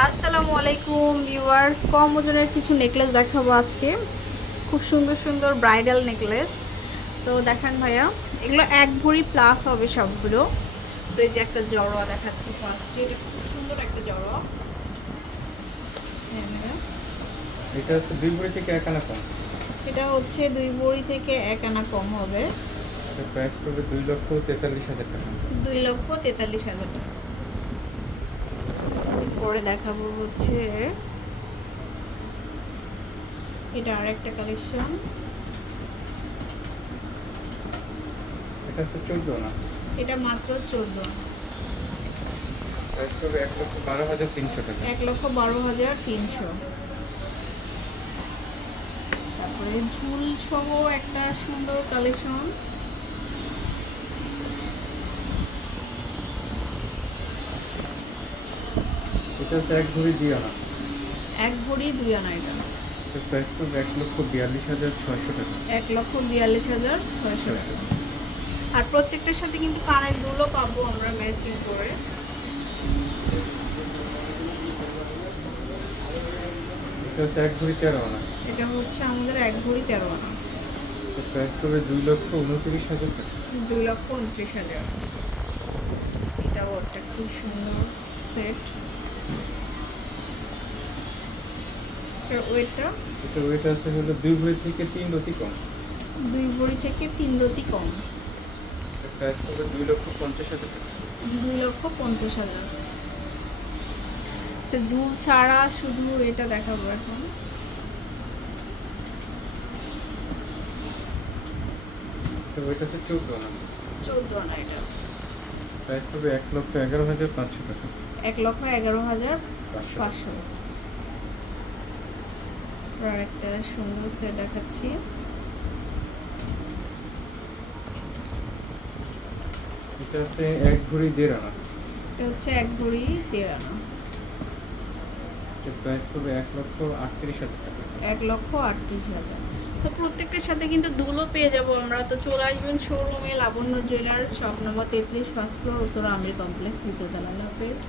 আসসালামু আলাইকুম ভিউয়ার্স, কম ওজনের কিছু নেকলেস দেখাবো আজকে। খুব সুন্দর সুন্দর ব্রাইডাল নেকলেস। তো দেখেন ভাইয়া, এগুলো 1 ভরি প্লাস হবে সবগুলো। তো এই যে একটা জড়োয়া দেখাচ্ছি ফার্স্টে, এটা খুব সুন্দর একটা জড়োয়া। হ্যাঁ ভাইয়া, এটা হচ্ছে 2 ভরি থেকে 1 আনা কম। এটা হচ্ছে 2 ভরি থেকে 1 আনা কম হবে। এটা প্রাইস পড়বে 2,43,000 টাকা। 2,43,000 টাকা। পরে দেখাবো হচ্ছে এটা আর একটা কালেকশন। এটা হচ্ছে 14 আনা। এটা মাত্র 14। প্রাইস পড়বে 1,12,300 টাকা। 1,12,300। তারপরে ঝুল সহ একটা সুন্দর কালেকশন। এটা হচ্ছে 1 ভরি 2 আনা। 1 ভরি 2 আনা এটা। এটা প্রাইস পড়বে 1,42,600 টাকা। 1,42,600 টাকা। আর প্রত্যেকটার সাথে কিন্তু কানের দুলও পাবো আমরা ম্যাচিং করে। এটা হচ্ছে 1 ভরি 13 আনা। এটা হচ্ছে আমাদের 1 ভরি 13 আনা। এটা প্রাইস পড়বে 2,29,000 টাকা। 2,29,000। এটাও একটা খুব সুন্দর সেট। ওয়েটটা এটা ওয়েট আছে হলো 2 ভরি থেকে 3 রতি কম। 2 ভরি থেকে 3 রতি কম। এটা প্রাইস পড়বে 2,50,000 টাকা। 2,50,000। আচ্ছা, ঝুল ছাড়া শুধু এটা দেখাবো এখন। এটা ওয়েট আছে 14 আনা। 14 আনা এটা। প্রাইস পড়বে 1,11,500 টাকা। 1,11,500। আর একটা সুন্দর সেট দেখাচ্ছি। এটা আছে 1 ভরি 1.5 আনা। এটা হচ্ছে 1 ভরি 1.5 আনা। এর প্রাইস পড়বে 1,38,000 টাকা। 1,38,000। তো প্রত্যেকটার সাথে কিন্তু দুলো পেয়ে যাব আমরা। তো চলে আসবেন শোরুমে, Labonno jewellers, shop number 33, first floor, Uttara Amir complex, দ্বিতীয় তলা। আল্লাহ হাফেজ।